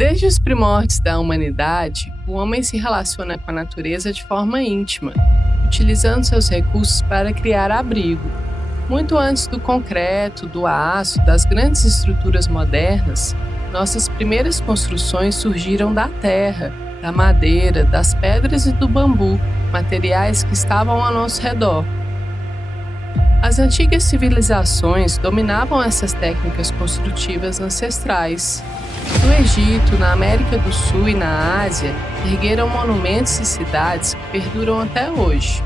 Desde os primórdios da humanidade, o homem se relaciona com a natureza de forma íntima, utilizando seus recursos para criar abrigo. Muito antes do concreto, do aço, das grandes estruturas modernas, nossas primeiras construções surgiram da terra, da madeira, das pedras e do bambu, materiais que estavam ao nosso redor. As antigas civilizações dominavam essas técnicas construtivas ancestrais. No Egito, na América do Sul e na Ásia, ergueram monumentos e cidades que perduram até hoje.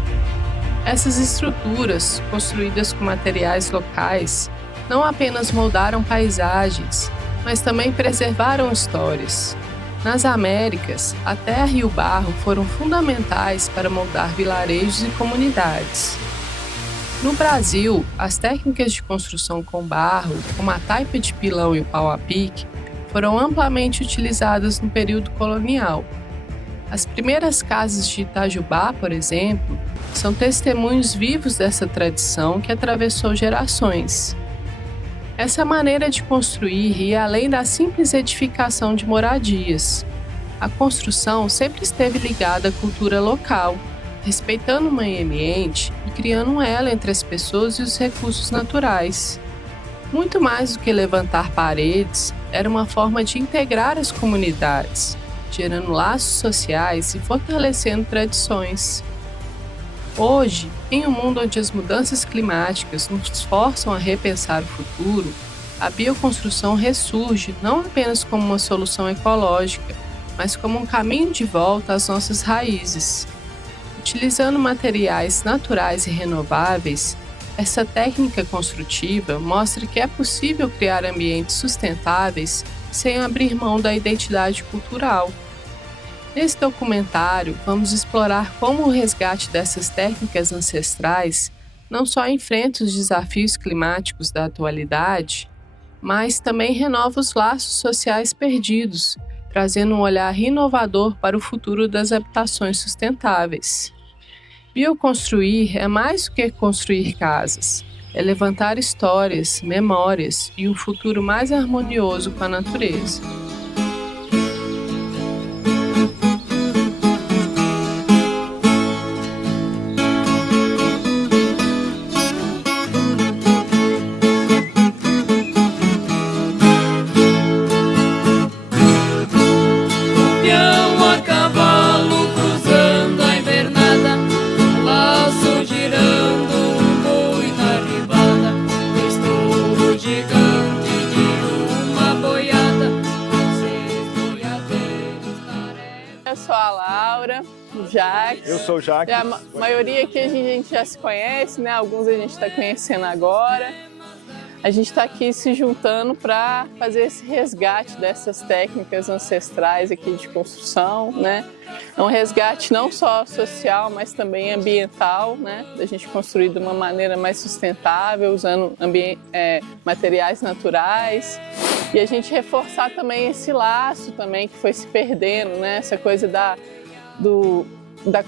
Essas estruturas, construídas com materiais locais, não apenas moldaram paisagens, mas também preservaram histórias. Nas Américas, a terra e o barro foram fundamentais para moldar vilarejos e comunidades. No Brasil, as técnicas de construção com barro, como a taipa de pilão e o pau a pique, foram amplamente utilizadas no período colonial. As primeiras casas de Itajubá, por exemplo, são testemunhos vivos dessa tradição que atravessou gerações. Essa maneira de construir ia além da simples edificação de moradias. A construção sempre esteve ligada à cultura local, respeitando o meio ambiente e criando um elo entre as pessoas e os recursos naturais. Muito mais do que levantar paredes, era uma forma de integrar as comunidades, gerando laços sociais e fortalecendo tradições. Hoje, em um mundo onde as mudanças climáticas nos forçam a repensar o futuro, a bioconstrução ressurge não apenas como uma solução ecológica, mas como um caminho de volta às nossas raízes. Utilizando materiais naturais e renováveis, essa técnica construtiva mostra que é possível criar ambientes sustentáveis sem abrir mão da identidade cultural. Nesse documentário, vamos explorar como o resgate dessas técnicas ancestrais não só enfrenta os desafios climáticos da atualidade, mas também renova os laços sociais perdidos, trazendo um olhar inovador para o futuro das habitações sustentáveis. Bioconstruir é mais do que construir casas, é levantar histórias, memórias e um futuro mais harmonioso com a natureza. Eu sou a Laura, o Jacques. Eu sou o Jacques. A maioria aqui a gente já se conhece, né? Alguns a gente está conhecendo agora. A gente está aqui se juntando para fazer esse resgate dessas técnicas ancestrais aqui de construção, né? É um resgate não só social, mas também ambiental, né? Da gente construir de uma maneira mais sustentável, usando materiais naturais. E a gente reforçar também esse laço também que foi se perdendo, né? Essa coisa da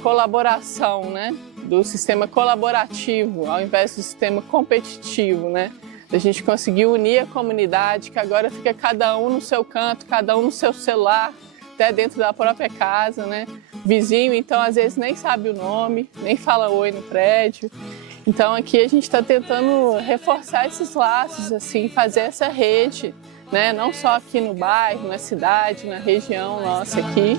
colaboração, né? Do sistema colaborativo, ao invés do sistema competitivo, né? Da gente conseguir unir a comunidade, que agora fica cada um no seu canto, cada um no seu celular, até dentro da própria casa, né? Vizinho, então, às vezes nem sabe o nome, nem fala oi no prédio. Então, aqui a gente está tentando reforçar esses laços, assim, fazer essa rede, né? Não só aqui no bairro, na cidade, na região nossa aqui.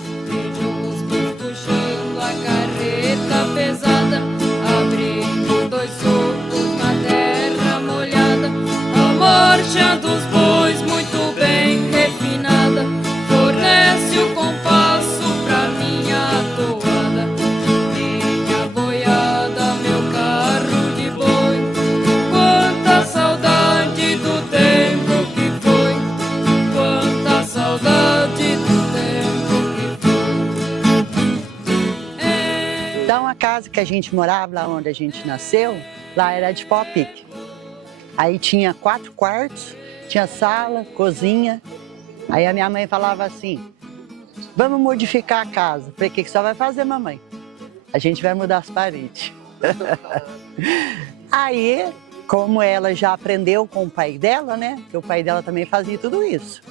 Puxando a carreta pesada, abrindo dois socos na terra molhada, a marcha dos bois muito bem refinada, fornece o compasso pra minha toada, minha boiada, meu carro de boi, quanta saudade do tempo que foi, quanta saudade do tempo que foi. Então a casa que a gente morava, lá onde a gente nasceu, lá era de pau a pique. Aí tinha 4 quartos, tinha sala, cozinha. Aí a minha mãe falava assim, vamos modificar a casa. Falei, o que você vai fazer, mamãe? A gente vai mudar as paredes. Aí, como ela já aprendeu com o pai dela, né? Porque o pai dela também fazia tudo isso.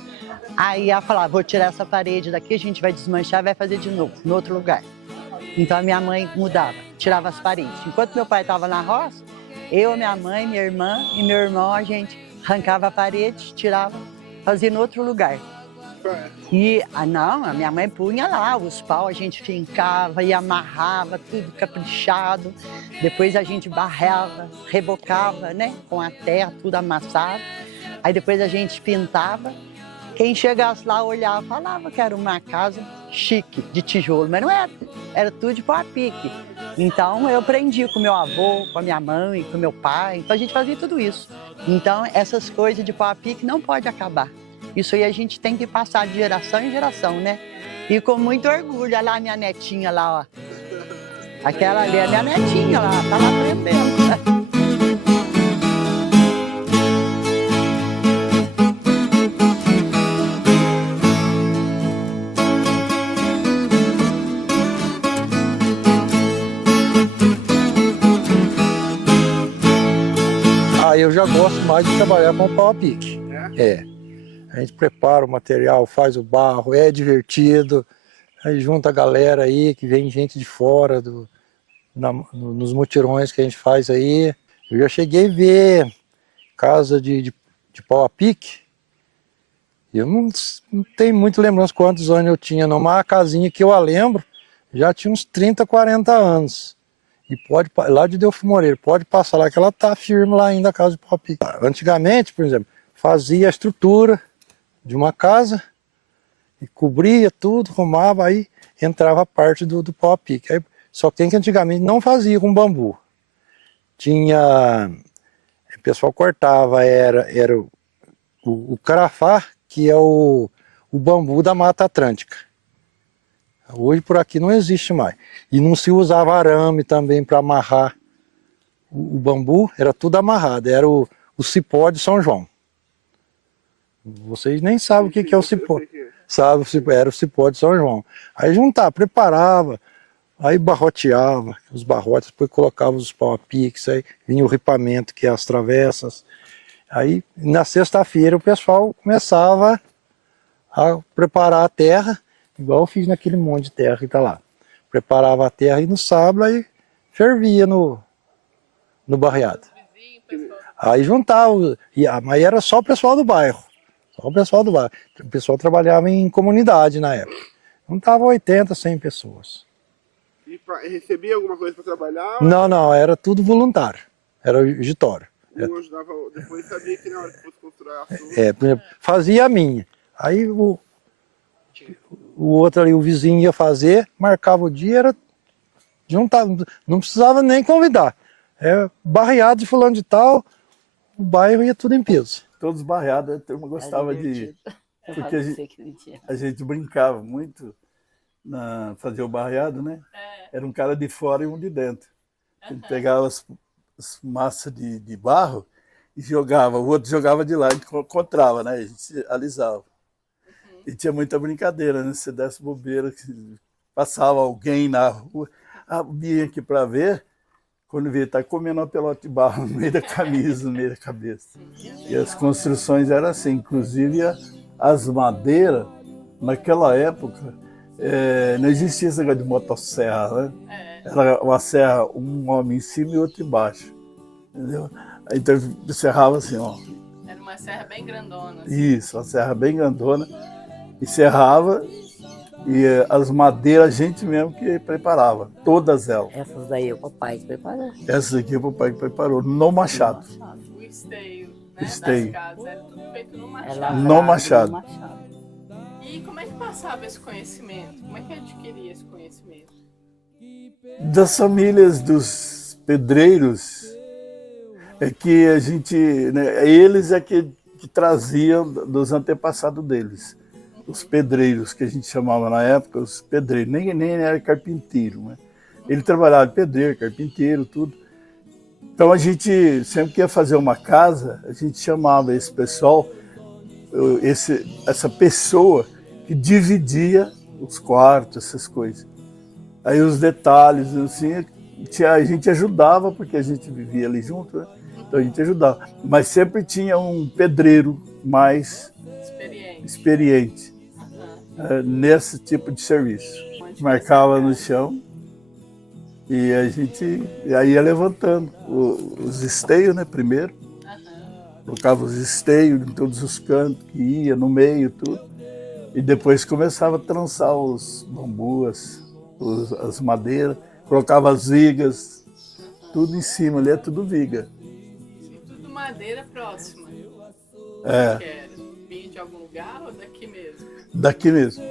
Aí ela falava, vou tirar essa parede daqui, a gente vai desmanchar e vai fazer de novo, no outro lugar. Então a minha mãe mudava, tirava as paredes. Enquanto meu pai estava na roça, eu, minha mãe, minha irmã e meu irmão, a gente arrancava a parede, tirava, fazia no outro lugar. E, não, a minha mãe punha lá os pau, a gente fincava e amarrava, tudo caprichado. Depois a gente barrava, rebocava, né, com a terra, tudo amassado. Aí depois a gente pintava. Quem chegasse lá, olhava, falava que era uma casa chique, de tijolo, mas não era, era tudo de pau a pique. Então eu aprendi com meu avô, com a minha mãe, com meu pai, então a gente fazia tudo isso. Então essas coisas de pau a pique não pode acabar. Isso aí a gente tem que passar de geração em geração, né? E com muito orgulho, olha lá a minha netinha lá, ó. Aquela ali é a minha netinha lá, tá lá aprendendo. Eu já gosto mais de trabalhar com pau a pique. A gente prepara o material, faz o barro, é divertido. Aí junta a galera aí, que vem gente de fora, nos mutirões que a gente faz aí. Eu já cheguei a ver casa de pau a pique. Eu não tenho muito lembrança quantos anos eu tinha, não, mas a casinha que eu lembro já tinha uns 30, 40 anos. E pode, lá de Delfim Moreira, pode passar lá que ela tá firme lá ainda, a casa de pau a pique. Antigamente, por exemplo, fazia a estrutura de uma casa e cobria tudo, arrumava, aí entrava a parte do pau a pique. Aí, só que antigamente não fazia com bambu. Tinha, o pessoal cortava, era o carafá, que é o bambu da Mata Atlântica. Hoje por aqui não existe mais. E não se usava arame também para amarrar o bambu, era tudo amarrado, era o cipó de São João. Vocês nem sabem o que é o cipó. Sabe, era o cipó de São João. Aí juntava, preparava, aí barroteava os barrotes, depois colocava os pau a pique, aí vinha o ripamento, que é as travessas. Aí na sexta-feira o pessoal começava a preparar a terra, igual eu fiz naquele monte de terra que está lá. Preparava a terra e no sábado aí fervia no barreado. Aí juntava, mas era só o pessoal do bairro. Só o pessoal do bairro. O pessoal trabalhava em comunidade na época. Juntava 80, 100 pessoas. E recebia alguma coisa para trabalhar? Não, era tudo voluntário. Era o gitório. Um ajudava, depois sabia que na hora que fosse construir a sua... Por exemplo, fazia a minha. Aí o outro ali, o vizinho ia fazer, marcava o dia, era juntar, não precisava nem convidar. Barreado de fulano de tal, o bairro ia tudo em peso. Todos barreados, a turma gostava de... Porque a gente brincava muito na fazer o barreado, né? Era um cara de fora e um de dentro. A gente pegava as massas de barro e jogava, o outro jogava de lá, a gente encontrava, né? A gente alisava. E tinha muita brincadeira, né? Se desse bobeira, passava alguém na rua, vinha aqui para ver, quando via, tá comendo uma pelota de barro no meio da camisa, no meio da cabeça. E as construções eram assim, inclusive as madeiras, naquela época, não existia esse negócio de motosserra, né? Era uma serra, um homem em cima e outro embaixo, entendeu? Então serrava assim, ó. Era uma serra bem grandona. Assim. Isso, uma serra bem grandona. E serrava, e as madeiras a gente mesmo que preparava, todas elas. Essas daí o papai que preparou. Essas aqui o papai que preparou, no machado. O esteio, né, Esteio. das casas, era tudo feito no machado. Ela No machado. E como é que passava esse conhecimento? Como é que adquiria esse conhecimento? Das famílias dos pedreiros, é que a gente, né, eles é que traziam dos antepassados deles. Os pedreiros, que a gente chamava na época, os pedreiros, nem era carpinteiro, né? Ele trabalhava de pedreiro, carpinteiro, tudo. Então a gente, sempre que ia fazer uma casa, a gente chamava esse pessoal, essa pessoa que dividia os quartos, essas coisas. Aí os detalhes, assim, a gente ajudava, porque a gente vivia ali junto, né? Então a gente ajudava. Mas sempre tinha um pedreiro mais experiente nesse tipo de serviço. Marcava no chão e a gente aí ia levantando os esteios, né, primeiro. Colocava os esteios em todos os cantos que ia, no meio, tudo. E depois começava a trançar os bambus, as madeiras, colocava as vigas, tudo em cima, ali é tudo viga. Tudo madeira próxima. É. Que era? Vinha de algum lugar ou daqui mesmo? Daqui mesmo.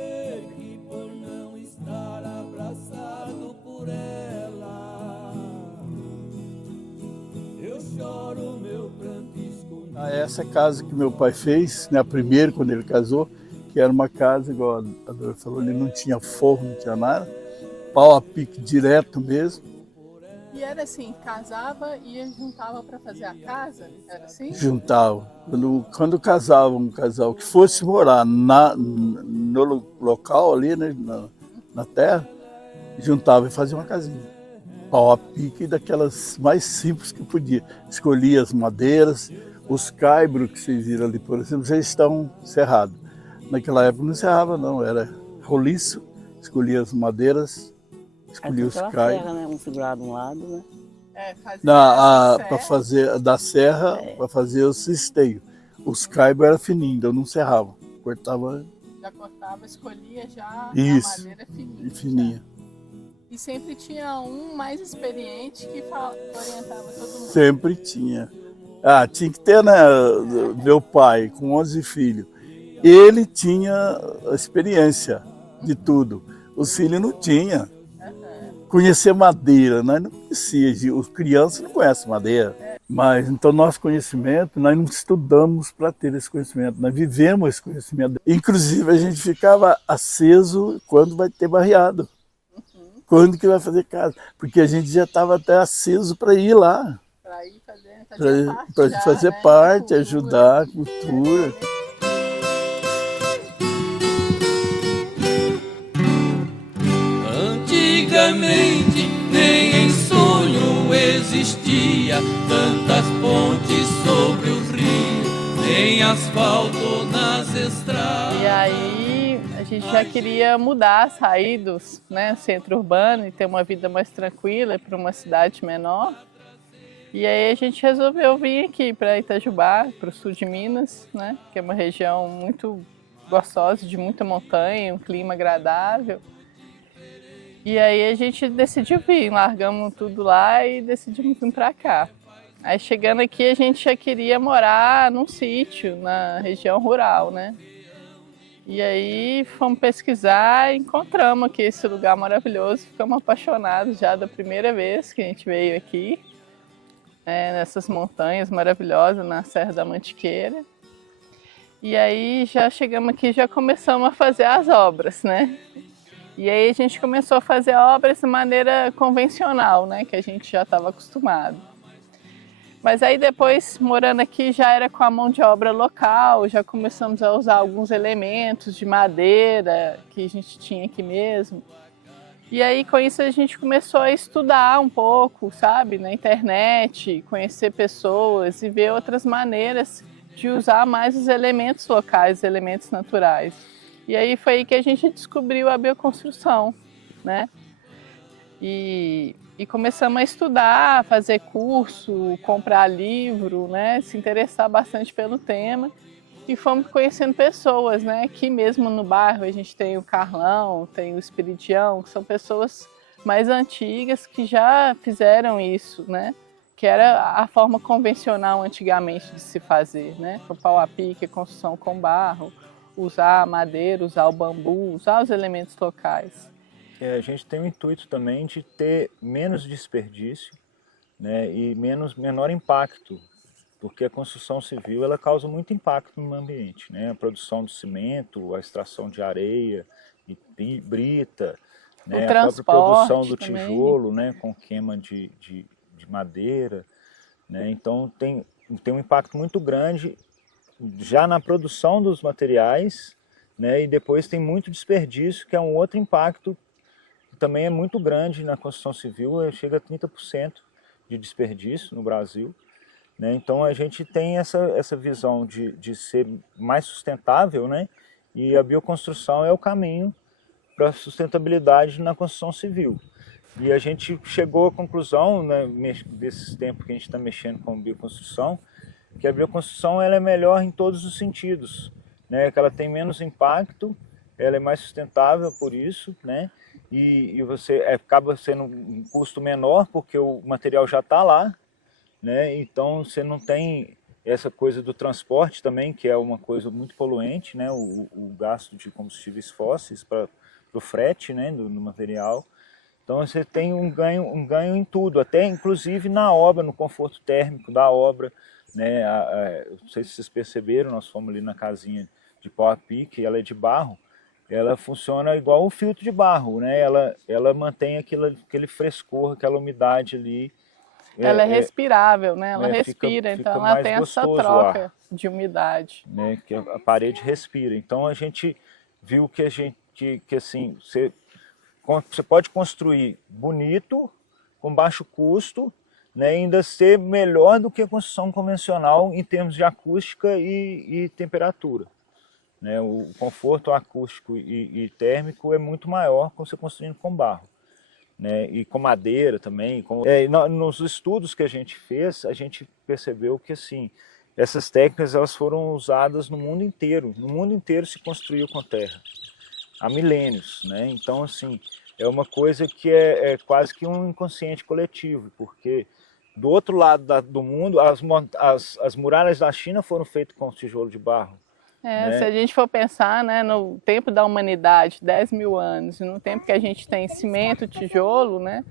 Essa casa que meu pai fez, né, a primeira, quando ele casou, que era uma casa, igual a Dora falou, ele não tinha forro, não tinha nada, pau a pique direto mesmo. E era assim, casava e juntava para fazer a casa? Era assim? Juntava. Quando casava um casal que fosse morar no local ali, né, na terra, juntava e fazia uma casinha. Pau a pique daquelas mais simples que podia. Escolhia as madeiras, os caibros que vocês viram ali, por exemplo, já estão serrados. Naquela época não serrava não, era roliço, escolhia as madeiras, escolhia os caibros. Né? Um segurado de um lado, né? Para fazer da serra, para fazer o cisteio. Os caibros eram fininhos, então não serrava. Cortava. Já cortava, escolhia já isso, a madeira fininha. Fininha. E sempre tinha um mais experiente que orientava todo mundo. Sempre tinha. Tinha que ter, né? Meu pai, com 11 filhos, ele tinha a experiência de tudo. Os filhos não tinham. Conhecer madeira, nós não conhecíamos. Os crianças não conhecem madeira. Mas, então, nosso conhecimento, nós não estudamos para ter esse conhecimento. Nós vivemos esse conhecimento. Inclusive, a gente ficava aceso quando vai ter barreado. Quando que vai fazer casa? Porque a gente já estava até aceso para ir lá. Para ir fazer Para fazer parte, ajudar a cultura. Antigamente nem em sonho existia tantas pontes sobre os rios, nem asfalto nas estradas. E aí a gente já queria mudar, sair do centro urbano e ter uma vida mais tranquila para uma cidade menor. E aí a gente resolveu vir aqui para Itajubá, para o sul de Minas, né? Que é uma região muito gostosa, de muita montanha, um clima agradável. E aí a gente decidiu vir, largamos tudo lá e decidimos vir para cá. Aí chegando aqui a gente já queria morar num sítio, na região rural, né? E aí fomos pesquisar e encontramos aqui esse lugar maravilhoso, ficamos apaixonados já da primeira vez que a gente veio aqui. Nessas montanhas maravilhosas, na Serra da Mantiqueira. E aí já chegamos aqui, já começamos a fazer as obras, né? E aí a gente começou a fazer obras de maneira convencional, né? Que a gente já estava acostumado. Mas aí depois, morando aqui, já era com a mão de obra local, já começamos a usar alguns elementos de madeira que a gente tinha aqui mesmo. E aí, com isso, a gente começou a estudar um pouco, sabe, na internet, conhecer pessoas e ver outras maneiras de usar mais os elementos locais, os elementos naturais. E aí foi aí que a gente descobriu a bioconstrução, né? E começamos a estudar, fazer curso, comprar livro, né? Se interessar bastante pelo tema. E fomos conhecendo pessoas, né? Aqui mesmo no bairro a gente tem o Carlão, tem o Espiridião, que são pessoas mais antigas que já fizeram isso, né? Que era a forma convencional antigamente de se fazer, né? O pau a pique, a construção com barro, usar a madeira, usar o bambu, usar os elementos locais. A gente tem o intuito também de ter menos desperdício, né? E menor impacto. Porque a construção civil ela causa muito impacto no ambiente, né? A produção do cimento, a extração de areia e brita, né? A própria produção do tijolo, né? Com queima de madeira, né? Então tem um impacto muito grande já na produção dos materiais, né? E depois tem muito desperdício, que é um outro impacto que também é muito grande na construção civil, chega a 30% de desperdício no Brasil. né? Então a gente tem essa visão de ser mais sustentável, né? E a bioconstrução é o caminho para a sustentabilidade na construção civil. E a gente chegou à conclusão, né, desses tempos que a gente está mexendo com bioconstrução, que a bioconstrução ela é melhor em todos os sentidos, né? Que ela tem menos impacto, ela é mais sustentável por isso, né? E você acaba sendo um custo menor porque o material já está lá, né? Então você não tem essa coisa do transporte também, que é uma coisa muito poluente, né? O gasto de combustíveis fósseis para o frete, né? do material. Então você tem um ganho em tudo, até inclusive na obra, no conforto térmico da obra, né? Não sei se vocês perceberam, nós fomos ali na casinha de pau a pique, ela é de barro. Ela funciona igual um filtro de barro, né? Ela mantém aquele frescor, aquela umidade ali. Ela é respirável, né? Ela respira, fica então ela tem essa troca de umidade. Né? Que a parede respira. Então a gente viu que assim, você pode construir bonito, com baixo custo, né? E ainda ser melhor do que a construção convencional em termos de acústica e temperatura. Né, o conforto acústico e térmico é muito maior quando você construindo com barro, né, e com madeira também. Nos estudos que a gente fez, a gente percebeu que assim, essas técnicas elas foram usadas no mundo inteiro. No mundo inteiro se construiu com terra, há milênios. Né? Então assim, é uma coisa que é quase que um inconsciente coletivo, porque do outro lado do mundo, as muralhas da China foram feitas com tijolo de barro. Se a gente for pensar, né, no tempo da humanidade, 10 mil anos, e no tempo que a gente tem cimento, tijolo, né,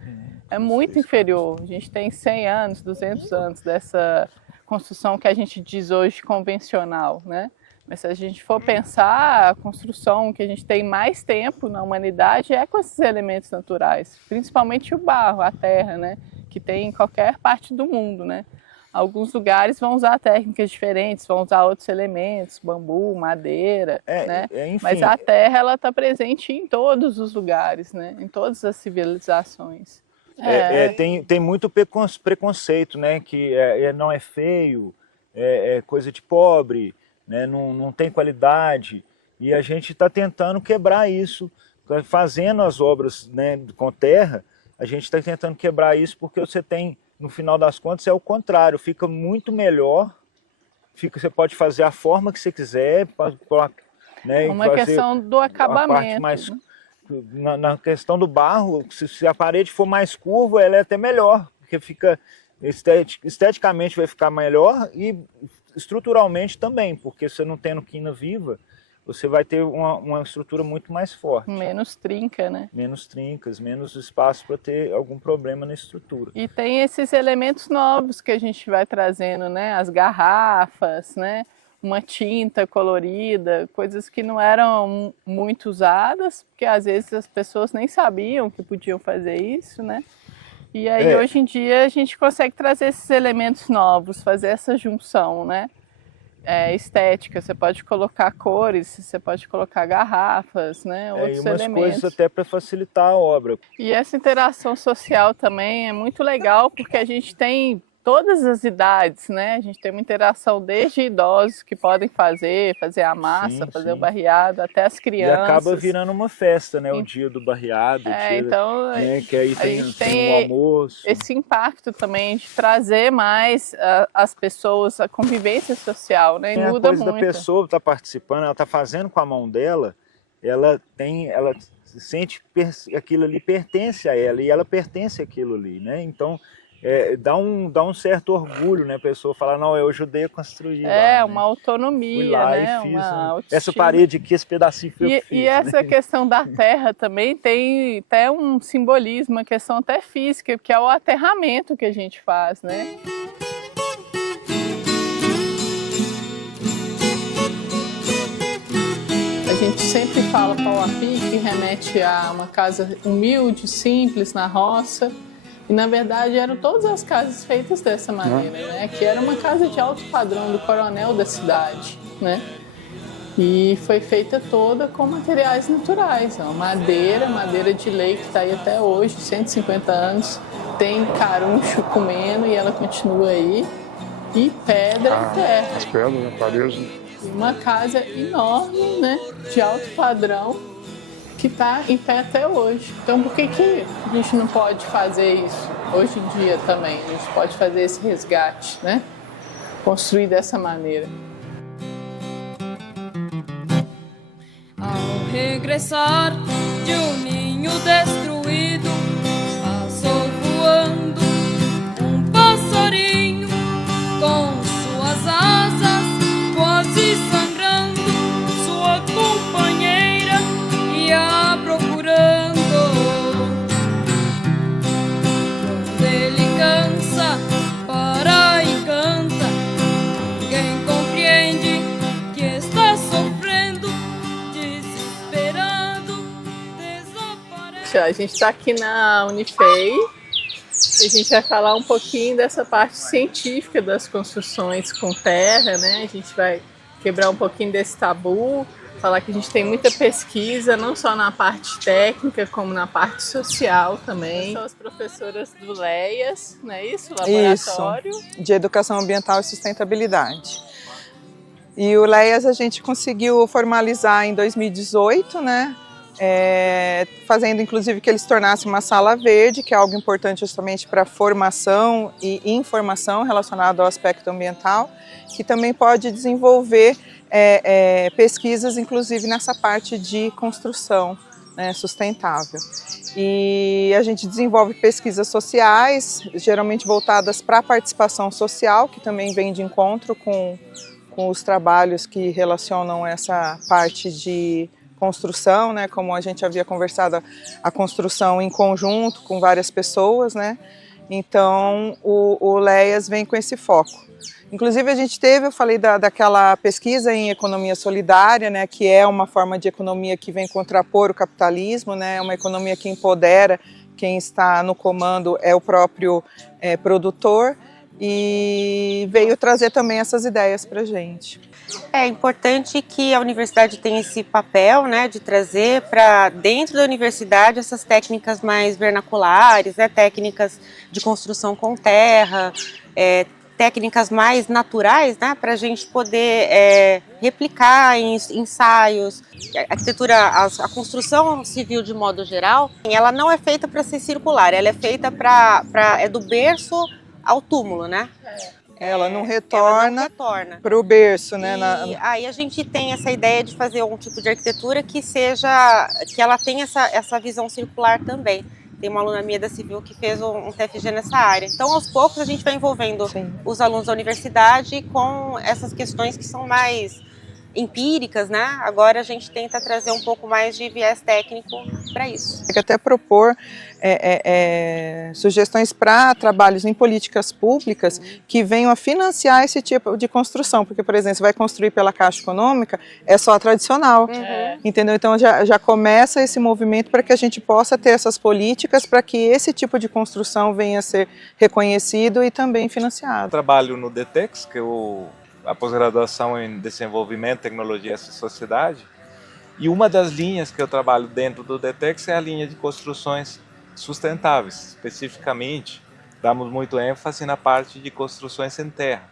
é muito inferior. A gente tem 100 anos, 200 anos dessa construção que a gente diz hoje convencional, né? Mas se a gente for pensar, a construção que a gente tem mais tempo na humanidade é com esses elementos naturais, principalmente o barro, a terra, né, que tem em qualquer parte do mundo, né? Alguns lugares vão usar técnicas diferentes, vão usar outros elementos, bambu, madeira, né? Enfim. Mas a terra ela está presente em todos os lugares, né? Em todas as civilizações. Tem muito preconceito, né? Que não é feio, é coisa de pobre, né? Não tem qualidade. E a gente está tentando quebrar isso, fazendo as obras, né, com terra, a gente está tentando quebrar isso porque você tem, no final das contas, é o contrário, fica muito melhor, você pode fazer a forma que você quiser, né, uma questão do acabamento. Na questão do barro, se a parede for mais curva, ela é até melhor, porque fica esteticamente vai ficar melhor e estruturalmente também, porque você não tendo quina viva, você vai ter uma estrutura muito mais forte. Menos trinca, né? Menos trincas, menos espaço para ter algum problema na estrutura. E tem esses elementos novos que a gente vai trazendo, né? As garrafas, né? Uma tinta colorida, coisas que não eram muito usadas, porque às vezes as pessoas nem sabiam que podiam fazer isso, né? E aí hoje em dia a gente consegue trazer esses elementos novos, fazer essa junção, né? Estética, você pode colocar cores, você pode colocar garrafas, né, outros e umas elementos. Coisas até para facilitar a obra. E essa interação social também é muito legal, porque a gente tem todas as idades, né? A gente tem uma interação desde idosos que podem fazer a massa, fazer o barreado, até as crianças. E acaba virando uma festa, né? O dia do barreado, então, né? Que aí tem o almoço. Esse impacto também de trazer mais as pessoas, a convivência social, né? E muda muito. Da pessoa está participando, ela está fazendo com a mão dela, ela sente que aquilo ali pertence a ela e ela pertence àquilo ali, né? Então dá um certo orgulho, né? A pessoa falar, não, eu ajudei a construir. Uma autonomia, né? Essa parede aqui, esse pedacinho foi eu que fiz. E essa questão da terra também tem até um simbolismo, uma questão até física, que é o aterramento que a gente faz, né? A gente sempre fala pau a pique, que remete a uma casa humilde, simples, na roça. E, na verdade, eram todas as casas feitas dessa maneira, né? Que era uma casa de alto padrão do coronel da cidade, né? E foi feita toda com materiais naturais, madeira de lei, que está aí até hoje, 150 anos. Tem caruncho comendo e ela continua aí. e pedra e terra. As pedras, a parede. E uma casa enorme, né, de alto padrão, que está em pé até hoje. Então por que a gente não pode fazer isso hoje em dia também? A gente pode fazer esse resgate, né? Construir dessa maneira. Ao regressar de um ninho destruído, passou voando um passarinho com suas asas quase sangrando, sua companheira ia procurando. Quando ele cansa, para e canta, ninguém compreende que está sofrendo, desesperado, desaparece. A gente está aqui na Unifei e a gente vai falar um pouquinho dessa parte científica das construções com terra, né? A gente vai quebrar um pouquinho desse tabu, falar que a gente tem muita pesquisa, não só na parte técnica, como na parte social também. São as professoras do LEAS, não é isso? Laboratório. Isso, de Educação Ambiental e Sustentabilidade. E o LEAS a gente conseguiu formalizar em 2018, né? Fazendo inclusive que ele se tornasse uma sala verde, que é algo importante justamente para formação e informação relacionada ao aspecto ambiental, que também pode desenvolver pesquisas inclusive nessa parte de construção, né, sustentável. E a gente desenvolve pesquisas sociais, geralmente voltadas para a participação social, que também vem de encontro com os trabalhos que relacionam essa parte de construção, né, como a gente havia conversado, a construção em conjunto com várias pessoas, né, então o LEAS vem com esse foco. Inclusive a gente teve, eu falei daquela pesquisa em economia solidária, né, que é uma forma de economia que vem contrapor o capitalismo, né, uma economia que empodera quem está no comando é o próprio produtor, e veio trazer também essas ideias para a gente. É importante que a universidade tenha esse papel, né, de trazer para dentro da universidade essas técnicas mais vernaculares, né, técnicas de construção com terra, técnicas mais naturais, né, para a gente poder replicar em ensaios. A arquitetura, a construção civil de modo geral, ela não é feita para ser circular, ela é feita é do berço ao túmulo, né? Ela não retorna para o berço, né? E aí a gente tem essa ideia de fazer um tipo de arquitetura que ela tenha essa visão circular também. Tem uma aluna minha da Civil que fez um TFG nessa área. Então, aos poucos, a gente vai envolvendo os alunos da universidade com essas questões que são mais empíricas, né? Agora a gente tenta trazer um pouco mais de viés técnico para isso. Tem que até propor sugestões para trabalhos em políticas públicas que venham a financiar esse tipo de construção, porque, por exemplo, você vai construir pela Caixa Econômica, é só a tradicional, entendeu? Então já começa esse movimento para que a gente possa ter essas políticas para que esse tipo de construção venha a ser reconhecido e também financiado. Trabalho no DTEX, que é a pós-graduação em Desenvolvimento, Tecnologia e Sociedade, e uma das linhas que eu trabalho dentro do DTEX é a linha de construções sustentáveis. Especificamente, damos muito ênfase na parte de construções em terra.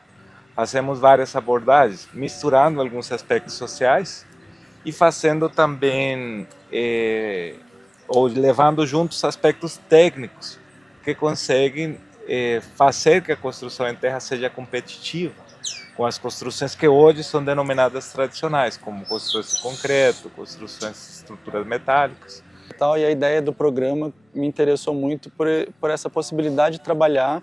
Fazemos várias abordagens, misturando alguns aspectos sociais e fazendo também, ou levando juntos aspectos técnicos que conseguem fazer que a construção em terra seja competitiva com as construções que hoje são denominadas tradicionais, como construções de concreto, construções de estruturas metálicas. E a ideia do programa me interessou muito por essa possibilidade de trabalhar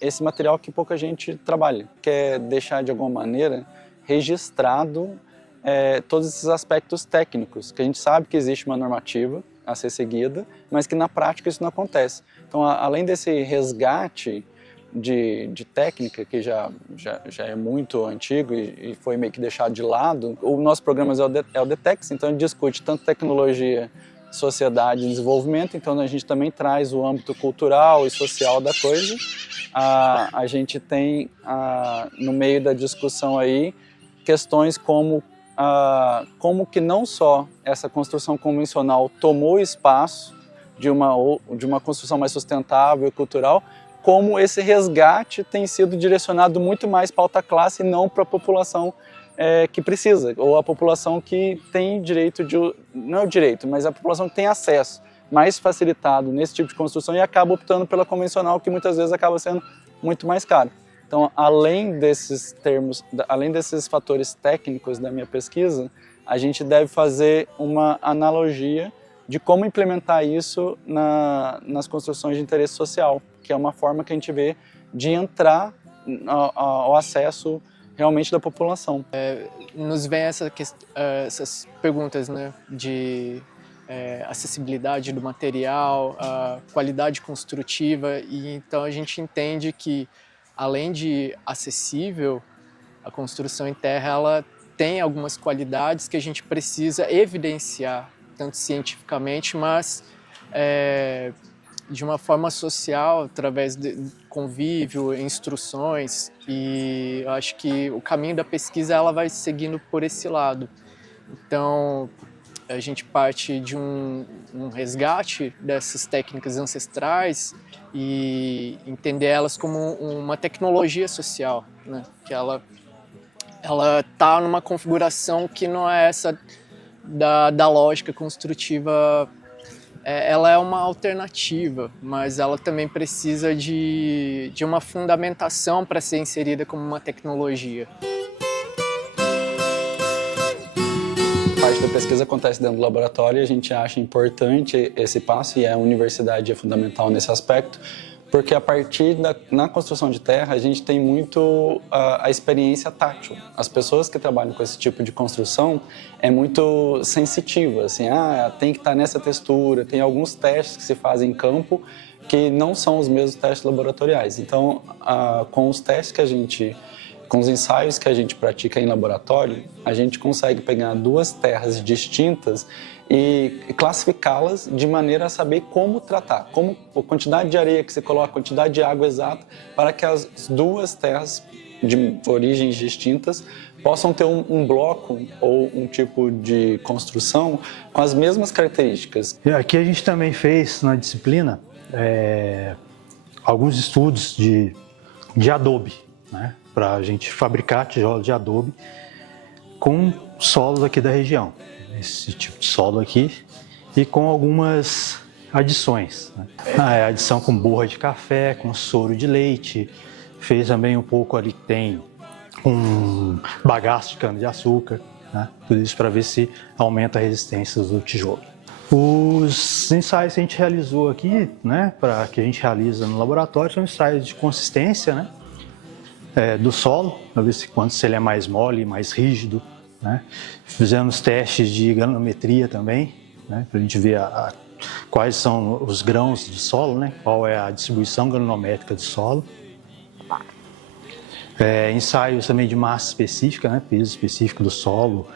esse material que pouca gente trabalha. Quer deixar de alguma maneira registrado todos esses aspectos técnicos, que a gente sabe que existe uma normativa a ser seguida, mas que na prática isso não acontece. Então, além desse resgate de técnica, que já é muito antigo e foi meio que deixado de lado, o nosso programa é o DTEX, então a gente discute tanto tecnologia, sociedade e desenvolvimento, então a gente também traz o âmbito cultural e social da coisa. A gente tem no meio da discussão aí questões como que não só essa construção convencional tomou espaço de uma construção mais sustentável e cultural, como esse resgate tem sido direcionado muito mais para a alta classe e não para a população que precisa, ou a população que tem direito de... não é o direito, mas a população que tem acesso mais facilitado nesse tipo de construção e acaba optando pela convencional, que muitas vezes acaba sendo muito mais caro. Então, além desses termos, além desses fatores técnicos da minha pesquisa, a gente deve fazer uma analogia de como implementar isso nas construções de interesse social, que é uma forma que a gente vê de entrar ao acesso realmente da população. Nos vem essas perguntas, né, de acessibilidade do material, qualidade construtiva, e então a gente entende que, além de acessível, a construção em terra ela tem algumas qualidades que a gente precisa evidenciar, tanto cientificamente, mas de uma forma social, através de convívio, instruções, e eu acho que o caminho da pesquisa ela vai seguindo por esse lado. Então, a gente parte de um resgate dessas técnicas ancestrais e entender elas como uma tecnologia social, né? Que ela está numa configuração que não é essa da lógica construtiva. Ela é uma alternativa, mas ela também precisa de uma fundamentação para ser inserida como uma tecnologia. Parte da pesquisa acontece dentro do laboratório e a gente acha importante esse passo, e a universidade é fundamental nesse aspecto, porque a partir na construção de terra a gente tem muito a experiência tátil. As pessoas que trabalham com esse tipo de construção é muito sensitiva, assim, tem que estar nessa textura, tem alguns testes que se fazem em campo que não são os mesmos testes laboratoriais. Então, com os testes com os ensaios que a gente pratica em laboratório, a gente consegue pegar duas terras distintas e classificá-las de maneira a saber como tratar, a quantidade de areia que você coloca, a quantidade de água exata, para que as duas terras de origens distintas possam ter um bloco ou um tipo de construção com as mesmas características. Aqui a gente também fez na disciplina alguns estudos de adobe, né, para a gente fabricar tijolos de adobe com solos aqui da região. Esse tipo de solo aqui, e com algumas adições, né? Adição com borra de café, com soro de leite, fez também um pouco ali que tem um bagaço de cana-de-açúcar, né? Tudo isso para ver se aumenta a resistência do tijolo. Os ensaios que a gente realizou aqui, né, que a gente realiza no laboratório, são ensaios de consistência, né, do solo, para ver se ele é mais mole, mais rígido, né? Fizemos testes de granometria também, né, para a gente ver quais são os grãos de solo, né, qual é a distribuição granométrica do solo. Ensaios também de massa específica, né, peso específico do solo,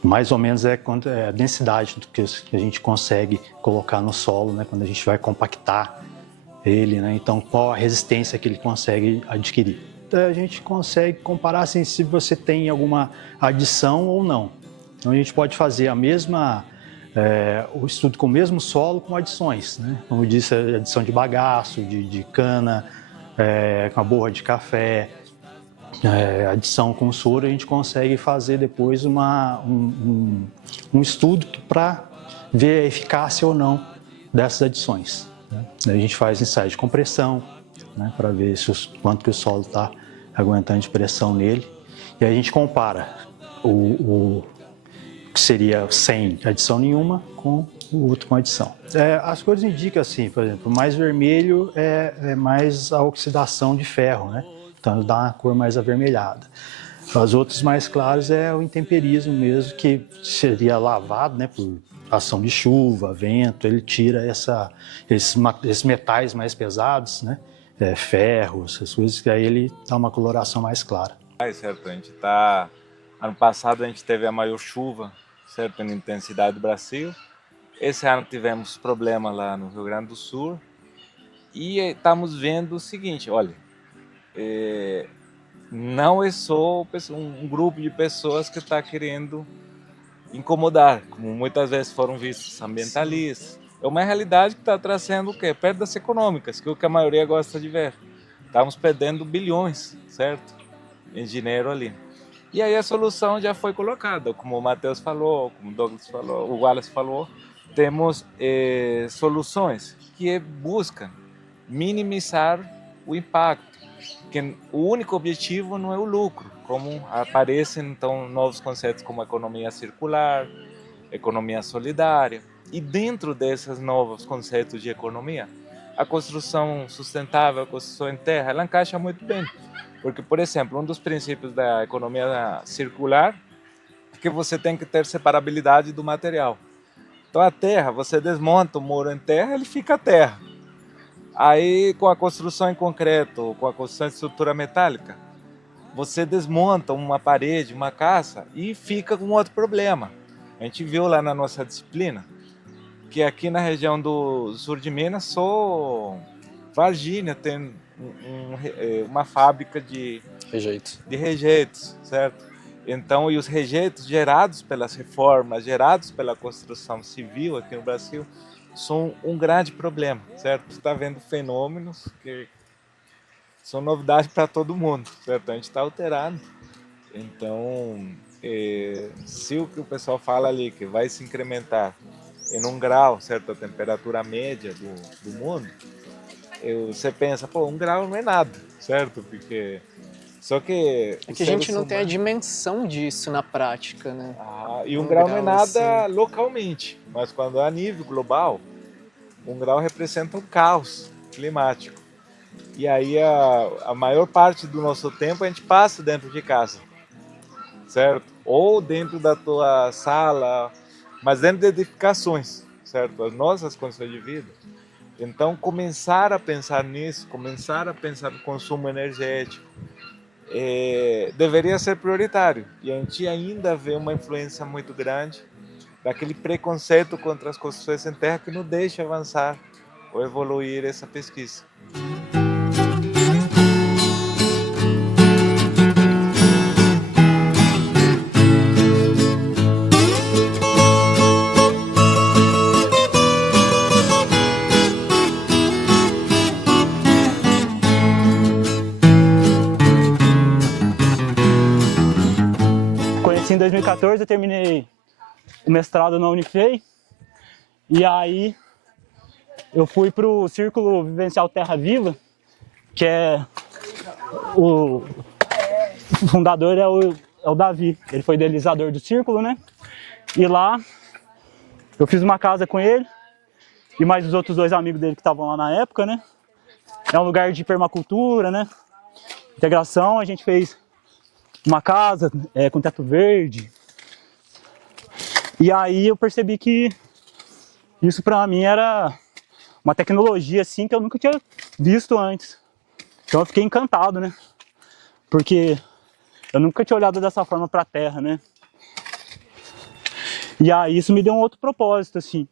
mais ou menos quanto a densidade do que a gente consegue colocar no solo, né, quando a gente vai compactar ele, né, então qual a resistência que ele consegue adquirir. A gente consegue comparar assim, se você tem alguma adição ou não. Então a gente pode fazer o estudo com o mesmo solo com adições, né? Como eu disse, adição de bagaço, de cana, com a borra de café, adição com soro, a gente consegue fazer depois um estudo para ver a eficácia ou não dessas adições, né? A gente faz ensaio de compressão, né, para ver quanto que o solo está aguentando de pressão nele. E aí a gente compara o que seria sem adição nenhuma com o outro com adição. As cores indicam assim, por exemplo, o mais vermelho é mais a oxidação de ferro, né? Então ele dá uma cor mais avermelhada. Os outros mais claros é o intemperismo mesmo, que seria lavado, né, por ação de chuva, vento, ele tira esses metais mais pesados, né? Ferro, essas coisas, que aí ele dá uma coloração mais clara. Certo, ano passado a gente teve a maior chuva, certo, em intensidade do Brasil. Esse ano tivemos problema lá no Rio Grande do Sul e estamos vendo o seguinte, olha, não é só um grupo de pessoas que está querendo incomodar, como muitas vezes foram vistos ambientalistas, é uma realidade que está trazendo o quê? Perdas econômicas, que é o que a maioria gosta de ver. Estamos perdendo bilhões, certo? Em dinheiro ali. E aí a solução já foi colocada, como o Matheus falou, como o Douglas falou, o Wallace falou, temos soluções que buscam minimizar o impacto, que o único objetivo não é o lucro, como aparecem então novos conceitos como economia circular, economia solidária, e dentro desses novos conceitos de economia, a construção sustentável, a construção em terra, ela encaixa muito bem, porque, por exemplo, um dos princípios da economia circular é que você tem que ter separabilidade do material. Então a terra, você desmonta o muro em terra, ele fica terra. Aí com a construção em concreto, com a construção de estrutura metálica, você desmonta uma parede, uma casa e fica com outro problema. A gente viu lá na nossa disciplina que aqui na região do sul de Minas, só Varginha tem uma fábrica de rejeitos, certo? Então, e os rejeitos gerados pelas reformas, gerados pela construção civil aqui no Brasil, são um grande problema, certo? Você está vendo fenômenos que são novidades para todo mundo, certo? A gente está alterado. Então, se o que o pessoal fala ali, que vai se incrementar em 1 grau, certo? A temperatura média do mundo, você pensa, pô, 1 grau não é nada, certo? Porque... Só que... É que a gente não tem a dimensão disso na prática, né? E 1 grau não é nada assim localmente, mas quando é a nível global, 1 grau representa um caos climático. E aí a maior parte do nosso tempo a gente passa dentro de casa, certo? Ou dentro da tua sala, mas dentro de edificações, certo? As nossas condições de vida. Então, começar a pensar nisso, começar a pensar no consumo energético, deveria ser prioritário. E a gente ainda vê uma influência muito grande daquele preconceito contra as construções em terra que não deixa avançar ou evoluir essa pesquisa. Em 2014 eu terminei o mestrado na Unifei e aí eu fui para o Círculo Vivencial Terra Viva, que é o fundador é o Davi, ele foi idealizador do Círculo, né? E lá eu fiz uma casa com ele e mais os outros 2 amigos dele que estavam lá na época, né? É um lugar de permacultura, né? Integração, a gente fez uma casa com teto verde. E aí eu percebi que isso para mim era uma tecnologia assim que eu nunca tinha visto antes. Então eu fiquei encantado, né? Porque eu nunca tinha olhado dessa forma para a terra, né? E aí isso me deu um outro propósito, assim.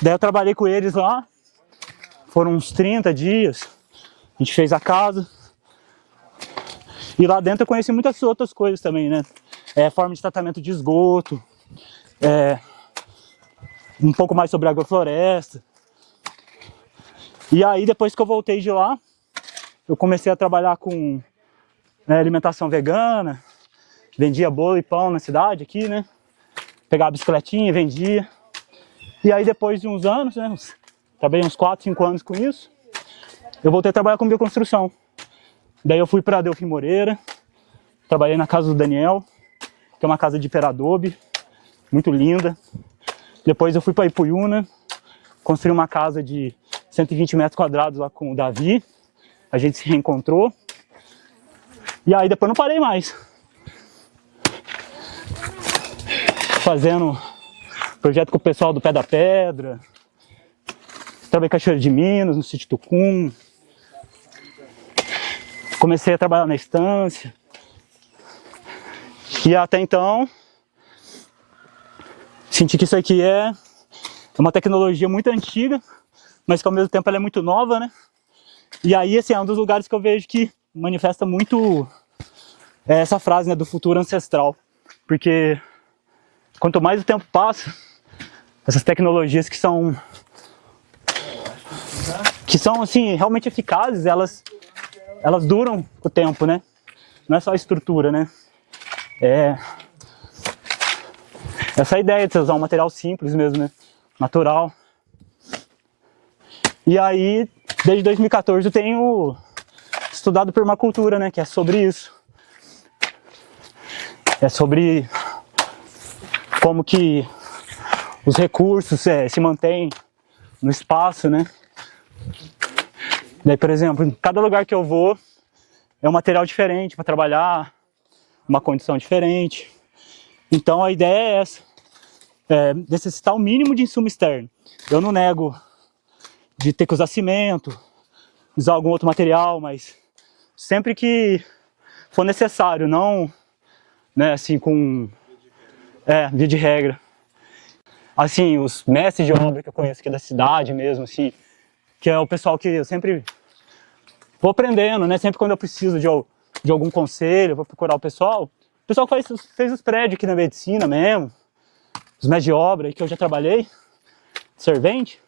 Daí eu trabalhei com eles lá, foram uns 30 dias, a gente fez a casa. E lá dentro eu conheci muitas outras coisas também, né? Forma de tratamento de esgoto, um pouco mais sobre agrofloresta. E aí depois que eu voltei de lá, eu comecei a trabalhar com alimentação vegana, vendia bolo e pão na cidade aqui, né? Pegava a bicicletinha e vendia. E aí depois de uns anos, né? Trabalhei uns 4, 5 anos com isso, eu voltei a trabalhar com bioconstrução. Daí eu fui para Delfim Moreira, trabalhei na casa do Daniel, que é uma casa de Peradobe, muito linda. Depois eu fui para Ipuiuna, construí uma casa de 120 metros quadrados lá com o Davi, a gente se reencontrou. E aí depois não parei mais. Fazendo projeto com o pessoal do Pé da Pedra, trabalhei em Cachoeira de Minas, no sítio Tucum. Comecei a trabalhar na estância. E até então, senti que isso aqui é uma tecnologia muito antiga, mas que ao mesmo tempo ela é muito nova, né? E aí, assim, é um dos lugares que eu vejo que manifesta muito essa frase, né, do futuro ancestral. Porque quanto mais o tempo passa, essas tecnologias que são que são assim, realmente eficazes, elas duram o tempo, né? Não é só a estrutura, né? Essa ideia de você usar um material simples mesmo, né? Natural. E aí, desde 2014 eu tenho estudado permacultura, né? Que é sobre isso. É sobre como que os recursos se mantêm no espaço, né? Daí, por exemplo, em cada lugar que eu vou é um material diferente para trabalhar, uma condição diferente. Então a ideia é essa, necessitar o mínimo de insumo externo. Eu não nego de ter que usar cimento, usar algum outro material, mas sempre que for necessário, não, né, assim, via de regra. Assim, os mestres de obra que eu conheço aqui da cidade mesmo, assim, que é o pessoal que eu sempre vou aprendendo, né, sempre quando eu preciso de algum conselho, eu vou procurar o pessoal que fez os prédios aqui na medicina mesmo, os mestres de obra que eu já trabalhei, servente,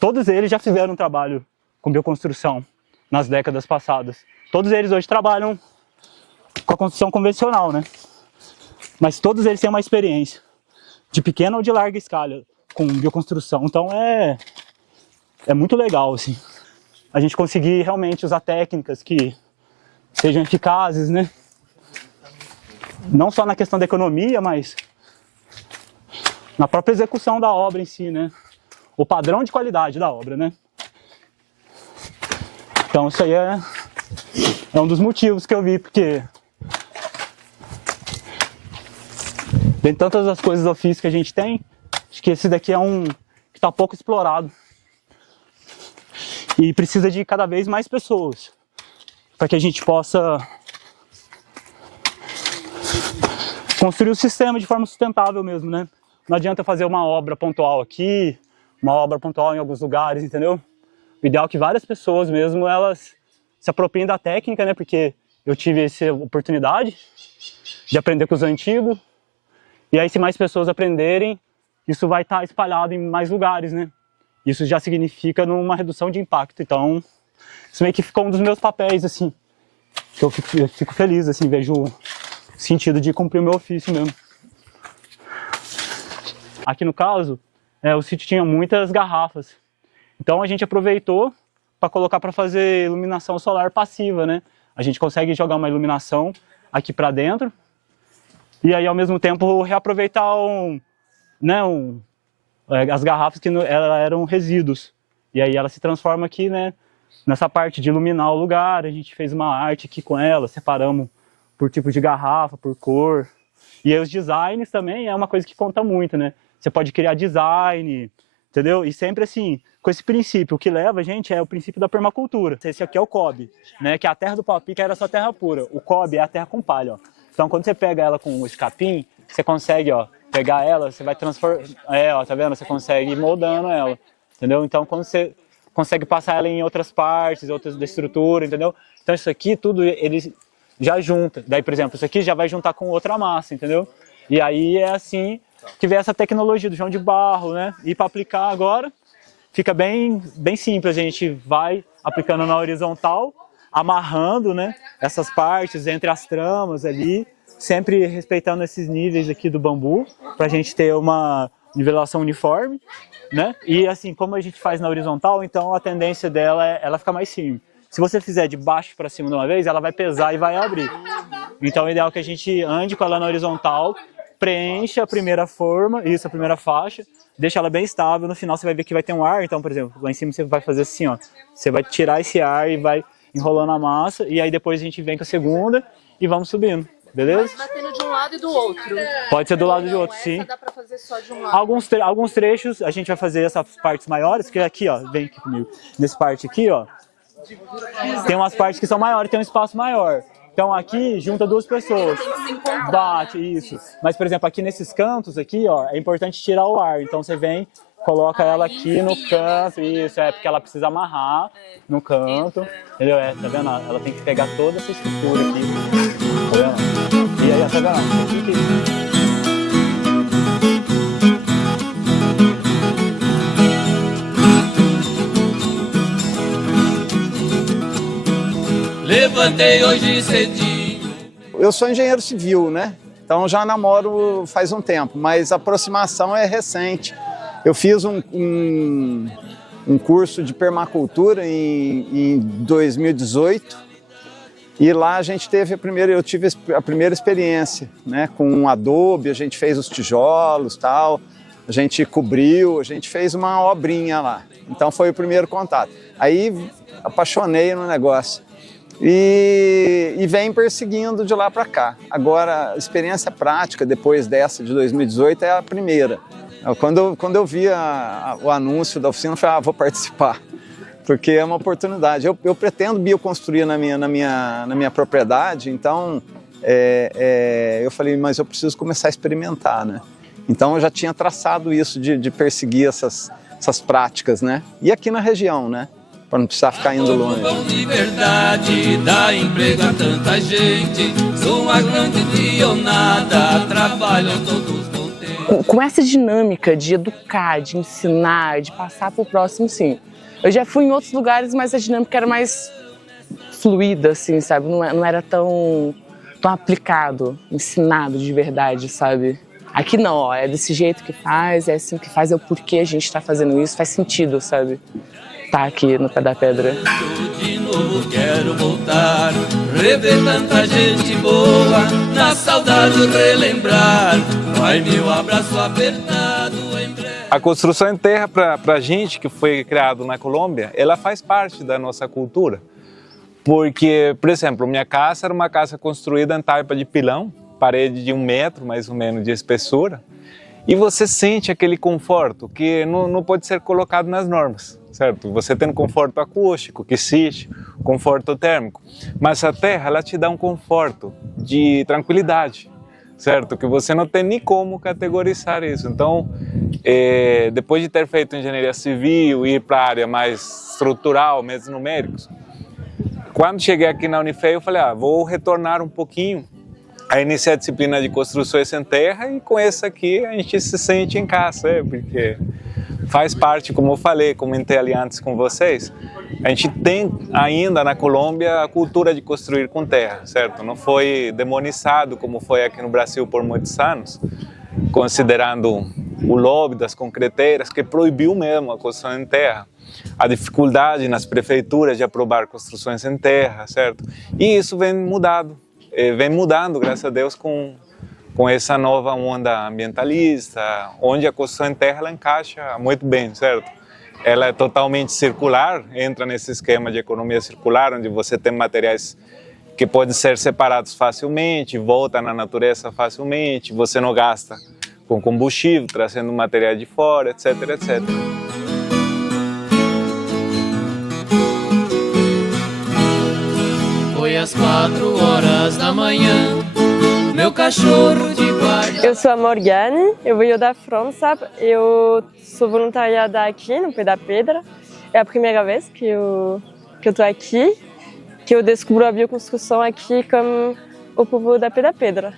todos eles já fizeram um trabalho com bioconstrução nas décadas passadas. Todos eles hoje trabalham com a construção convencional, né? Mas todos eles têm uma experiência de pequena ou de larga escala com bioconstrução. Então é muito legal, assim, a gente conseguir realmente usar técnicas que sejam eficazes, né? Não só na questão da economia, mas na própria execução da obra em si, né? O padrão de qualidade da obra, né? Então isso aí é um dos motivos que eu vi, porque dentre tantas as coisas ofícios que a gente tem, acho que esse daqui é um que está pouco explorado. E precisa de cada vez mais pessoas para que a gente possa construir o sistema de forma sustentável mesmo, né? Não adianta fazer uma obra pontual aqui, uma obra pontual em alguns lugares, entendeu? O ideal é que várias pessoas mesmo, elas se apropriem da técnica, né? Porque eu tive essa oportunidade de aprender com os antigos. E aí, se mais pessoas aprenderem, isso vai estar espalhado em mais lugares, né? Isso já significa numa redução de impacto. Então, isso meio que ficou um dos meus papéis, assim, que eu fico feliz, assim, vejo o sentido de cumprir o meu ofício mesmo. Aqui no caso, o sítio tinha muitas garrafas. Então a gente aproveitou para colocar para fazer iluminação solar passiva, né? A gente consegue jogar uma iluminação aqui para dentro e aí ao mesmo tempo reaproveitar as garrafas que eram resíduos. E aí ela se transforma aqui, né, nessa parte de iluminar o lugar. A gente fez uma arte aqui com ela, separamos por tipo de garrafa, por cor. E aí os designs também é uma coisa que conta muito, né? Você pode criar design, entendeu? E sempre assim, com esse princípio, o que leva a gente é o princípio da permacultura. Esse aqui é o cobre, né? Que a terra do pau-a-pique era só terra pura. O cobre é a terra com palha, ó. Então quando você pega ela com o escapim, você consegue, ó, pegar ela, você vai transformar, ó, tá vendo? Você consegue ir moldando ela, entendeu? Então quando você consegue passar ela em outras partes, outras da estrutura, entendeu? Então isso aqui tudo ele já junta. Daí, por exemplo, isso aqui já vai juntar com outra massa, entendeu? E aí é assim que vem essa tecnologia do João de Barro, né? E para aplicar agora, fica bem simples. A gente vai aplicando na horizontal, amarrando, né, essas partes entre as tramas ali, sempre respeitando esses níveis aqui do bambu, para a gente ter uma nivelação uniforme, né? E assim, como a gente faz na horizontal, então a tendência dela é ela ficar mais firme. Se você fizer de baixo para cima de uma vez, ela vai pesar e vai abrir. Então o ideal é que a gente ande com ela na horizontal, preencha a primeira forma, a primeira faixa, deixa ela bem estável, no final você vai ver que vai ter um ar. Então, por exemplo, lá em cima você vai fazer assim, ó, você vai tirar esse ar e vai enrolando a massa, e aí depois a gente vem com a segunda e vamos subindo, beleza? Batendo de um lado e do outro. Pode ser do lado de outro, sim. Dá pra fazer só de um lado. Alguns trechos a gente vai fazer essas partes maiores, que é aqui, ó, vem aqui comigo, nesse parte aqui, ó, tem umas partes que são maiores, tem um espaço maior. Então aqui junta duas pessoas, bate, isso. Mas, por exemplo, aqui nesses cantos aqui, ó, é importante tirar o ar. Então você vem, coloca ela aqui no canto, isso, porque ela precisa amarrar no canto, entendeu? Tá vendo? Ela tem que pegar toda essa estrutura aqui, tá vendo? E aí, tá vendo? levantei hoje cedinho. Eu sou engenheiro civil, né? Então já namoro faz um tempo, mas a aproximação é recente. Eu fiz um curso de permacultura em 2018 e lá a gente teve eu tive a primeira experiência, né? Com um adobe, a gente fez os tijolos, tal, a gente cobriu, a gente fez uma obrinha lá. Então foi o primeiro contato. Aí apaixonei no negócio. E vem perseguindo de lá para cá. Agora, a experiência prática depois dessa de 2018 é a primeira. Quando eu vi o anúncio da oficina, eu falei, vou participar, porque é uma oportunidade. Eu pretendo bioconstruir na minha propriedade, então eu falei, mas eu preciso começar a experimentar, né? Então eu já tinha traçado isso de perseguir essas práticas, né? E aqui na região, né? Para não precisar ficar indo longe. De verdade, dá emprego a tanta gente, sou uma grande pionada, trabalham todos contentes. Com essa dinâmica de educar, de ensinar, de passar para o próximo, sim. Eu já fui em outros lugares, mas a dinâmica era mais fluida, assim, sabe? Não era tão aplicado, ensinado de verdade, sabe? Aqui não, ó, é desse jeito que faz, é assim que faz, é o porquê a gente está fazendo isso, faz sentido, sabe? Tá aqui no Pé da Pedra. De novo quero voltar, rever tanta gente boa, na saudade relembrar, vai meu abraço apertado em breve. A construção em terra, para a gente que foi criado na Colômbia, ela faz parte da nossa cultura. Porque, por exemplo, minha casa era uma casa construída em taipa de pilão, parede de 1 metro mais ou menos de espessura, e você sente aquele conforto que não pode ser colocado nas normas. Certo? Você tem um conforto acústico, que existe, conforto térmico, mas a terra ela te dá um conforto de tranquilidade, certo? Que você não tem nem como categorizar isso. Então, depois de ter feito engenharia civil e ir para a área mais estrutural, mais numéricos, quando cheguei aqui na Unifei, eu falei, vou retornar um pouquinho a iniciar a disciplina de construções em terra e com essa aqui a gente se sente em casa, porque faz parte, como eu falei, comentei ali antes com vocês, a gente tem ainda na Colômbia a cultura de construir com terra, certo? Não foi demonizado como foi aqui no Brasil por muitos anos, considerando o lobby das concreteiras que proibiu mesmo a construção em terra, a dificuldade nas prefeituras de aprovar construções em terra, certo? E isso vem mudando, graças a Deus, com essa nova onda ambientalista, onde a construção em terra ela encaixa muito bem, certo? Ela é totalmente circular, entra nesse esquema de economia circular, onde você tem materiais que podem ser separados facilmente, volta na natureza facilmente, você não gasta com combustível, trazendo materiais de fora, etc, etc. Foi às 4 horas da manhã, meu cachorro de guarda. Eu sou a Morgane, eu venho da França, eu sou voluntariada aqui no Pé da Pedra. É a primeira vez que eu estou aqui, que eu descubro a bioconstrução aqui com o povo da Pé da Pedra.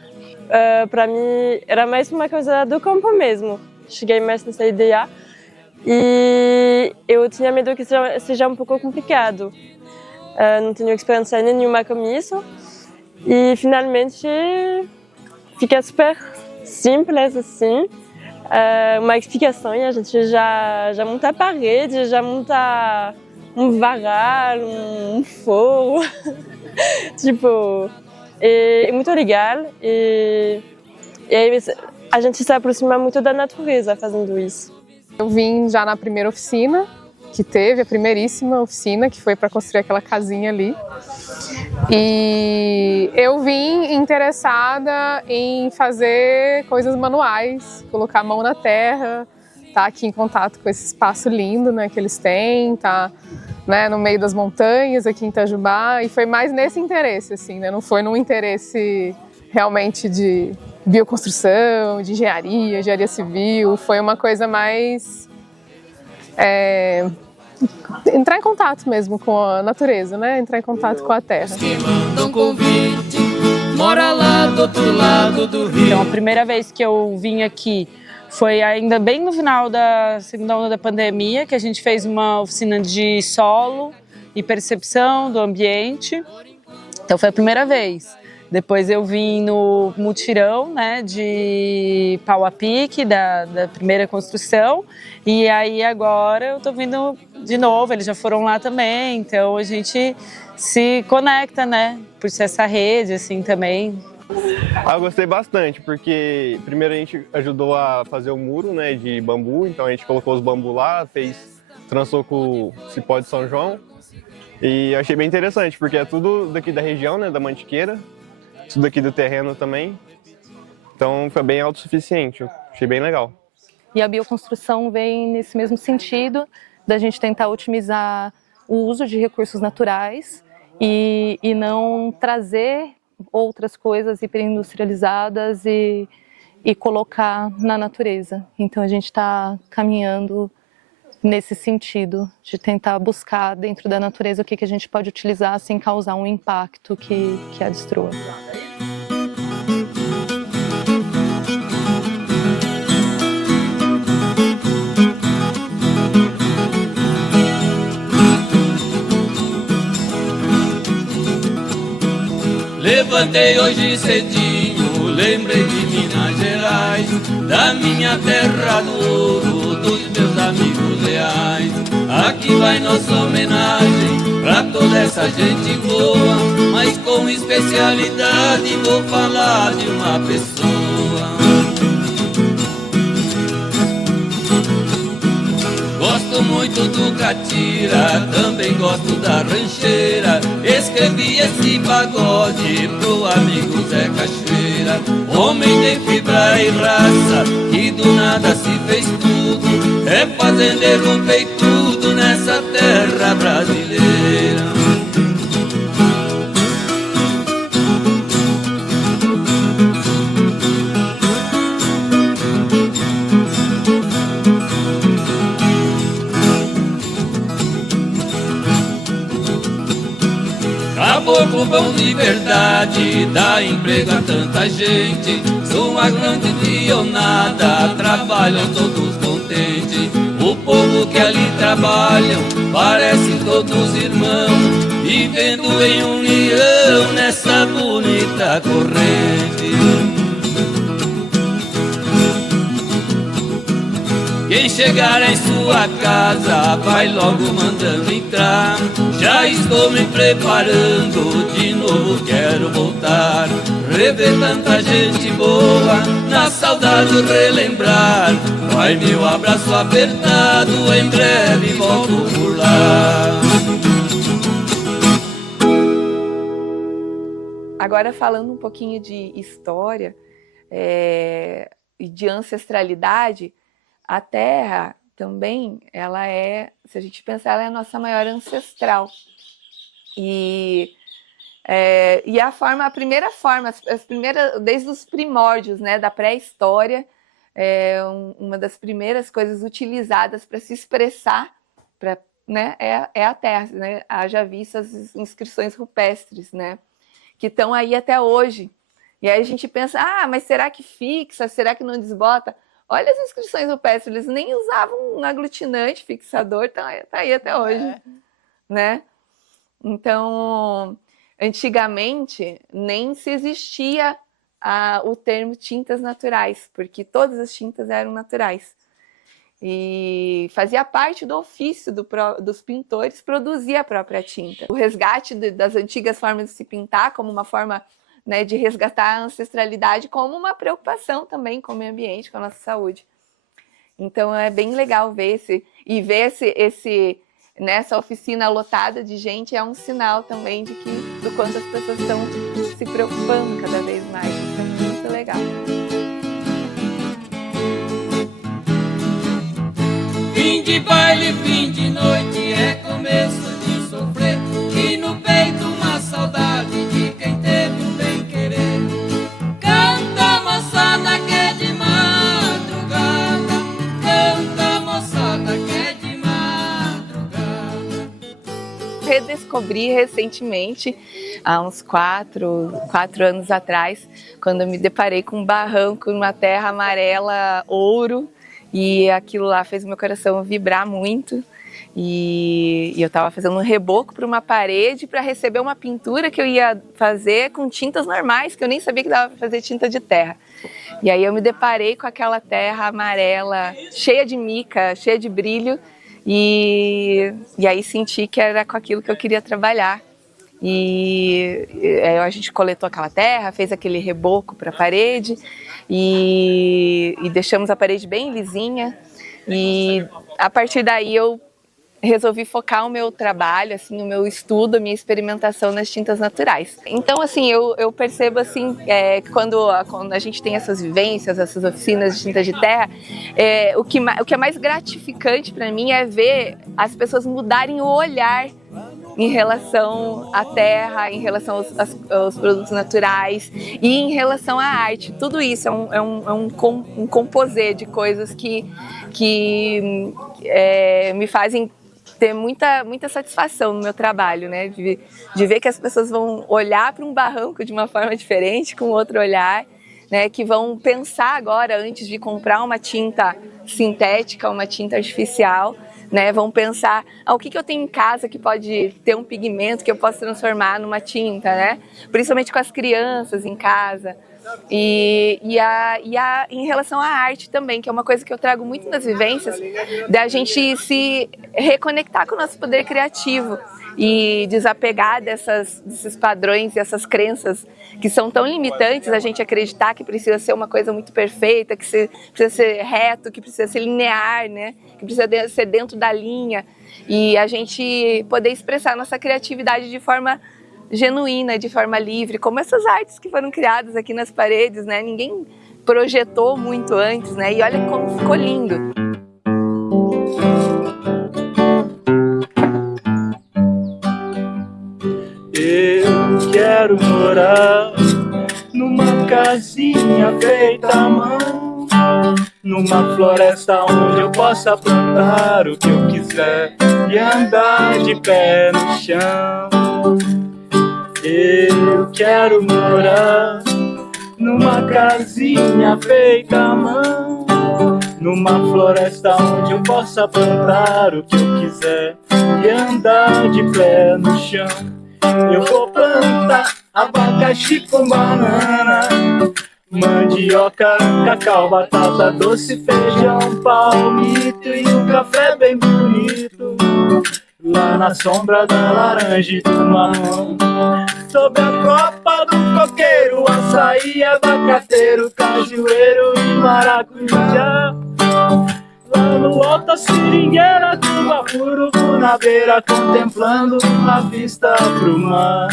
Para mim era mais uma coisa do campo mesmo, cheguei mais nessa ideia e eu tinha medo que seja um pouco complicado. Não tenho experiência nenhuma com isso e finalmente fica super simples assim, uma explicação e a gente já monta a parede, já monta um varal, um forro, tipo, é muito legal e a gente se aproxima muito da natureza fazendo isso. Eu vim já na primeira oficina que teve, a primeiríssima oficina, que foi para construir aquela casinha ali. E eu vim interessada em fazer coisas manuais, colocar a mão na terra, tá aqui em contato com esse espaço lindo, né, que eles têm, tá, né, no meio das montanhas aqui em Itajubá, e foi mais nesse interesse, assim, né, não foi num interesse realmente de bioconstrução, de engenharia civil, foi uma coisa mais entrar em contato mesmo com a natureza, né? Entrar em contato com a terra. Mora lá do outro lado do rio. Então, a primeira vez que eu vim aqui foi ainda bem no final da segunda onda da pandemia, que a gente fez uma oficina de solo e percepção do ambiente. Então foi a primeira vez. Depois eu vim no mutirão, né, de pau a pique, da primeira construção. E aí agora eu tô vindo de novo, eles já foram lá também. Então a gente se conecta, né, por ser essa rede, assim, também. Eu gostei bastante, porque primeiro a gente ajudou a fazer o muro, né, de bambu. Então a gente colocou os bambus lá, trançou com o cipó de São João. E eu achei bem interessante, porque é tudo daqui da região, né, da Mantiqueira. Tudo aqui do terreno também, então foi bem autossuficiente, eu achei bem legal. E a bioconstrução vem nesse mesmo sentido, da gente tentar otimizar o uso de recursos naturais e não trazer outras coisas hiperindustrializadas e colocar na natureza. Então a gente está caminhando nesse sentido, de tentar buscar dentro da natureza o que a gente pode utilizar sem causar um impacto que a destrua. Levantei hoje cedinho, lembrei de Minas Gerais, da minha terra do ouro, dos meus amigos leais. Aqui vai nossa homenagem pra toda essa gente boa, mas com especialidade vou falar de uma pessoa. Gosto muito do catira, também gosto da rancheira. Escrevi esse pagode pro amigo Zé Cachoeira. Homem de fibra e raça, que do nada se fez tudo. É fazendeiro peitudo nessa terra brasileira. Caboclo bom de verdade, dá emprego a tanta gente. Sua grande pionada, trabalham todos contentes. O povo que ali trabalham, parecem todos irmãos, vivendo em união nessa bonita corrente. Quem chegar em sua casa vai logo mandando entrar. Já estou me preparando, de novo quero voltar. Rever tanta gente boa, na saudade relembrar. Vai meu abraço apertado, em breve volto por lá. Agora falando um pouquinho de história e de ancestralidade, a Terra também, ela é, se a gente pensar, ela é a nossa maior ancestral. E a primeira forma, desde os primórdios, né, da pré-história, uma das primeiras coisas utilizadas para se expressar, né, é a Terra, né? Haja vista as inscrições rupestres, né, que estão aí até hoje. E aí a gente pensa, mas será que fixa? Será que não desbota? Olha as inscrições rupestres, eles nem usavam um aglutinante, fixador, tá aí até hoje, né? Então, antigamente, nem se existia o termo tintas naturais, porque todas as tintas eram naturais. E fazia parte do ofício dos pintores produzir a própria tinta. O resgate das antigas formas de se pintar como uma forma, né, de resgatar a ancestralidade como uma preocupação também com o meio ambiente, com a nossa saúde. Então é bem legal ver nessa oficina lotada de gente, é um sinal também do quanto as pessoas estão se preocupando cada vez mais. Isso é muito legal. Fim de baile, fim de noite, é começo de sofrer. E no peito uma saudade de quem teve um bem querer. Canta moçada que é de madrugada, canta moçada que é de madrugada. Redescobri recentemente, há uns 4 anos atrás, quando eu me deparei com um barranco numa terra amarela ouro, e aquilo lá fez meu coração vibrar muito. E eu estava fazendo um reboco para uma parede para receber uma pintura que eu ia fazer com tintas normais, que eu nem sabia que dava para fazer tinta de terra. E aí eu me deparei com aquela terra amarela, cheia de mica, cheia de brilho, e aí senti que era com aquilo que eu queria trabalhar. E a gente coletou aquela terra, fez aquele reboco para a parede e deixamos a parede bem lisinha. E a partir daí eu resolvi focar o meu trabalho, assim, o meu estudo, a minha experimentação nas tintas naturais. Então, assim, eu percebo assim, quando a gente tem essas vivências, essas oficinas de tinta de terra, o que é mais gratificante para mim é ver as pessoas mudarem o olhar em relação à terra, em relação aos produtos naturais e em relação à arte. Tudo isso é um composê de coisas que me fazem ter muita satisfação no meu trabalho, né? De ver que as pessoas vão olhar para um barranco de uma forma diferente, com outro olhar, né? Que vão pensar agora, antes de comprar uma tinta sintética, uma tinta artificial, né? Vão pensar, o que eu tenho em casa que pode ter um pigmento que eu posso transformar numa tinta, né? Principalmente com as crianças em casa. E em relação à arte também, que é uma coisa que eu trago muito nas vivências, da gente se reconectar com o nosso poder criativo e desapegar desses padrões e essas crenças que são tão limitantes, a gente acreditar que precisa ser uma coisa muito perfeita, que precisa ser reto, que precisa ser linear, né? Que precisa ser dentro da linha, e a gente poder expressar nossa criatividade de forma genuína, de forma livre, como essas artes que foram criadas aqui nas paredes, né? Ninguém projetou muito antes, né? E olha como ficou lindo. Eu quero morar numa casinha feita à mão, numa floresta onde eu possa plantar o que eu quiser e andar de pé no chão. Eu quero morar numa casinha feita à mão, numa floresta onde eu possa plantar o que eu quiser e andar de pé no chão. Eu vou plantar abacaxi com banana, mandioca, cacau, batata doce, feijão, palmito e um café bem bonito, lá na sombra da laranja e do marrom. Sob a copa do coqueiro, açaí, abacateiro, cajueiro e maracujá. Lá no alto a seringueira do Guapurubu, na beira contemplando a vista pro mar.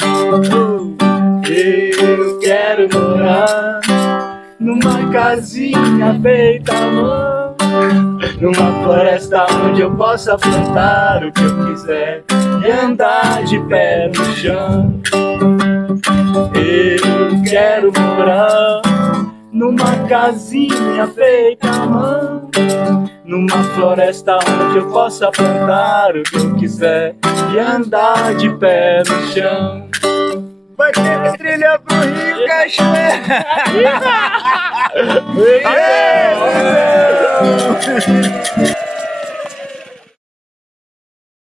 Eu quero morar numa casinha feita à mão, numa floresta onde eu possa plantar o que eu quiser e andar de pé no chão. Eu quero morar numa casinha feita à mão, numa floresta onde eu possa plantar o que eu quiser e andar de pé no chão. Vai ter trilha pro Rio, cachoeira! Viva!